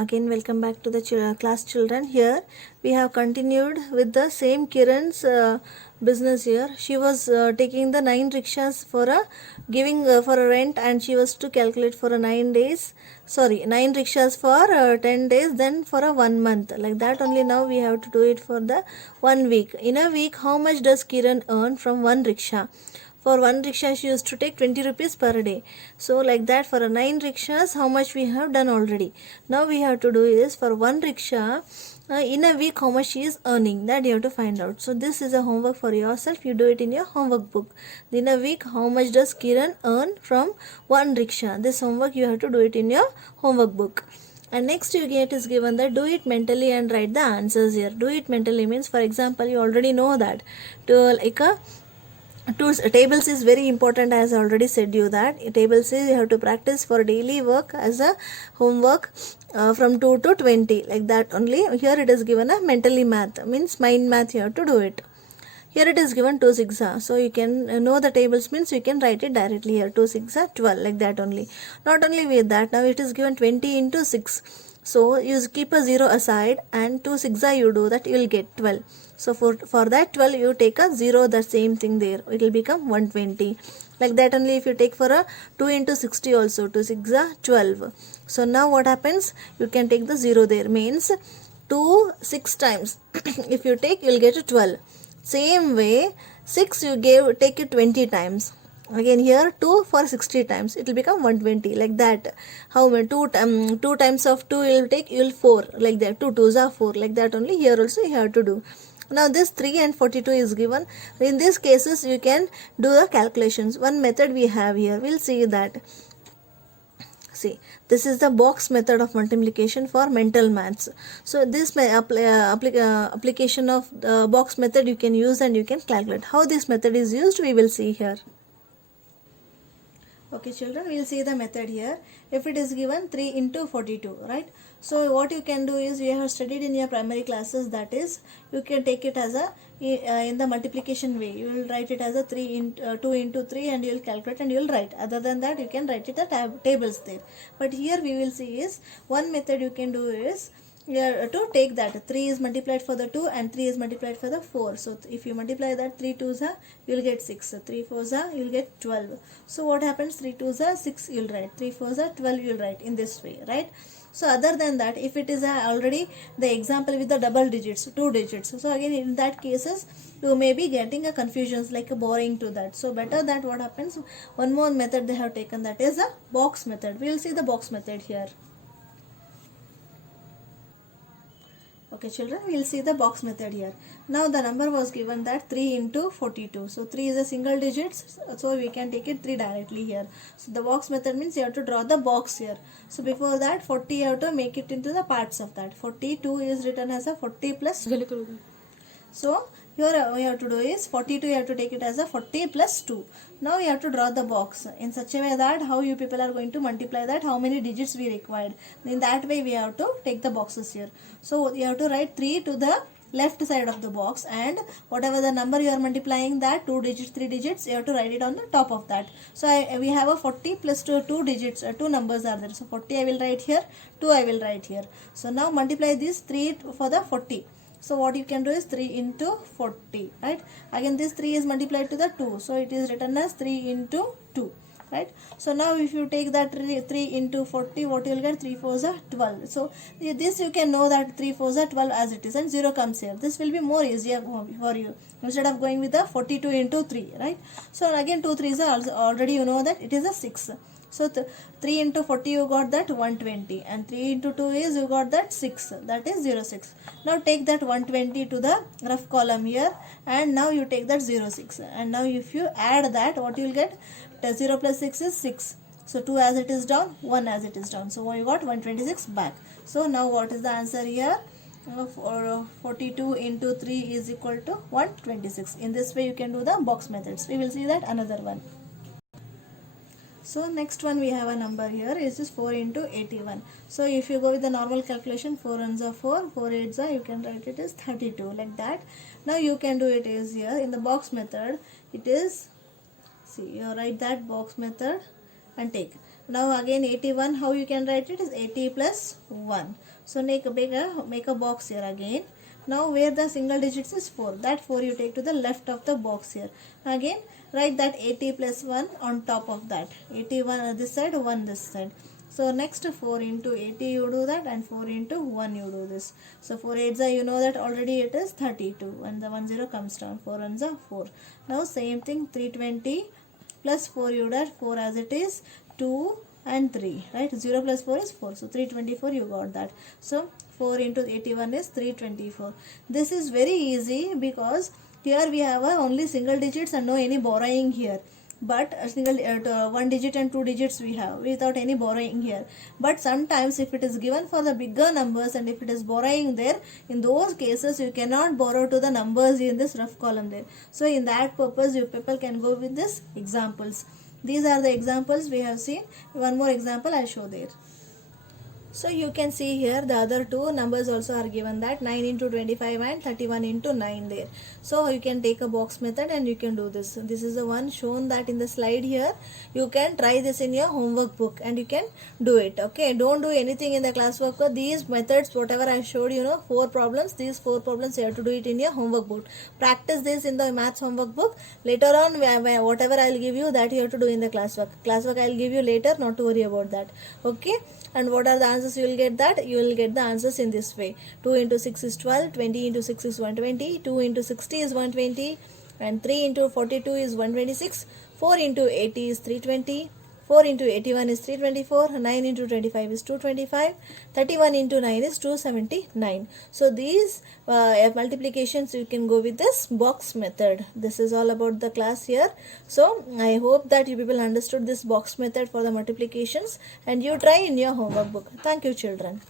Again, welcome back to the class children. Here we have continued with the same Kiran's business here. She was taking the 9 rickshaws for a giving for a rent, and she was to calculate for a 9 days. Sorry, 9 rickshaws for 10 days, then for a 1 month. Like that only now we have to do it for the 1 week. In a week, how much does Kiran earn from 1 rickshaw? For 1 rickshaw she used to take 20 rupees per day. So like that for a 9 rickshaws how much we have done already. Now we have to do is for 1 rickshaw in a week how much she is earning, that you have to find out. So this is a homework for yourself. You do it in your homework book. In a week how much does Kiran earn from 1 rickshaw? This homework you have to do it in your homework book. And next you get is given that do it mentally and write the answers here. Do it mentally means, for example, you already know that to like a tables is very important, as I already said you that tables is you have to practice for daily work as a homework from 2 to 20, like that only. Here it is given a mentally math means mind math, you have to do it. Here it is given 2 6 so you can know the tables means you can write it directly here. 2 6 12, like that only. Not only with that, now it is given 20 into 6, so you keep a 0 aside and 2 6 you do that, you will get 12. So for that 12 you take a 0, the same thing there, it will become 120. Like that only if you take for a 2 into 60 also, 2 6 12. So now what happens, you can take the 0 there, means 2 6 times if you take you will get a 12. Same way 6 you take it 20 times. Again here 2 for 60 times, it will become 120, like that. How many 2 times of 2 you will take, you will 4, like that. 2 2s are 4, like that only. Here also you have to do. Now this 3 and 42 is given. In these cases you can do the calculations. One method we have here, we'll see that. See, this is the box method of multiplication for mental maths. So this application of the box method you can use and you can calculate. How this method is used we will see here. Okay children, we will see the method here. If it is given 3 into 42, right? So what you can do is, you have studied in your primary classes, that is you can take it as a in the multiplication way. You will write it as a 2 into 3 and you will calculate and you will write. Other than that you can write it the tables there. But here we will see is one method you can do is to take that 3 is multiplied for the 2 and 3 is multiplied for the 4. So if you multiply that, 3 2s you will get 6, 3 4s you will get 12. So what happens, 3 2s 6 you will write, 3 4s 12 you will write in this way, right? So other than that, if it is already the example with the double digits, 2 digits, so again in that cases you may be getting a confusions like a boring to that. So better that what happens, one more method they have taken, that is a box method. We will see the box method here. Okay children, we will see the box method here. Now the number was given that 3 into 42. So 3 is a single digit, so we can take it 3 directly here. So the box method means you have to draw the box here. So before that 40 you have to make it into the parts of that. 42 is written as a 40 plus. So here we have to do is 42 you have to take it as a 40 plus 2. Now you have to draw the box in such a way that how you people are going to multiply that, how many digits we required. In that way we have to take the boxes here. So you have to write 3 to the left side of the box, and whatever the number you are multiplying, that 2 digits 3 digits, you have to write it on the top of that. So we have a 40 plus 2 digits, 2 numbers are there. So 40 I will write here, 2 I will write here. So now multiply this 3 for the 40. So what you can do is 3 into 40, right? Again this 3 is multiplied to the 2, so it is written as 3 into 2, right? So now if you take that 3 into 40, what you will get, 3 4s are 12. So this you can know that 3 4s are 12 as it is, and 0 comes here. This will be more easier for you instead of going with the 42 into 3, right? So again 2 3s are also already you know that it is a 6. So 3 into 40 you got that 120, and 3 into 2 is you got that 6, that is 06. Now take that 120 to the rough column here, and now you take that 06, and now if you add that, what you will get, 0 plus 6 is 6. So 2 as it is down, 1 as it is down, so you got 126 back. So now what is the answer here? 42 into 3 is equal to 126. In this way you can do the box methods. We will see that another one. So next one we have a number here, is 4 into 81. So if you go with the normal calculation, 4 ones are 4, 4 eights are, you can write it as 32, like that. Now you can do it is here in the box method. It is, see, you write that box method and take. Now again 81, how you can write it is 80 plus 1. So make a box here again. Now where the single digits is 4, that 4 you take to the left of the box here. Again write that 80 plus 1 on top of that. 81 this side, 1 this side. So next 4 into 80 you do that, and 4 into 1 you do this. So 4 8s are, you know that already it is 32, and the 1 0 comes down. 4 1s are 4. Now same thing, 320 plus 4 you did 4 as it is, 2 and 3, right? 0 plus 4 is 4, so 324 you got that. So 4 into 81 is 324. This is very easy because here we have only single digits and no any borrowing here. But a single 1 digit and 2 digits we have without any borrowing here. But sometimes if it is given for the bigger numbers and if it is borrowing there, in those cases you cannot borrow to the numbers in this rough column there. So in that purpose you people can go with this examples. These are the examples we have seen. One more example I'll show there. So you can see here the other two numbers also are given, that 9 into 25 and 31 into 9 there. So you can take a box method and you can do this. This is the one shown that in the slide here. You can try this in your homework book and you can do it. Okay, don't do anything in the classwork. These methods whatever I showed, 4 problems, these 4 problems you have to do it in your homework book. Practice this in the maths homework book. Later on whatever I'll give you, that you have to do in the classwork. Classwork I'll give you later, not to worry about that. Okay. And what are the answers you will get? That you will get the answers in this way. 2 into 6 is 12, 20 into 6 is 120, 2 into 60 is 120, and 3 into 42 is 126, 4 into 80 is 320, 4 into 81 is 324, 9 into 25 is 225, 31 into 9 is 279. So these multiplications you can go with this box method. This is all about the class here. So I hope that you people understood this box method for the multiplications and you try in your homework book. Thank you children.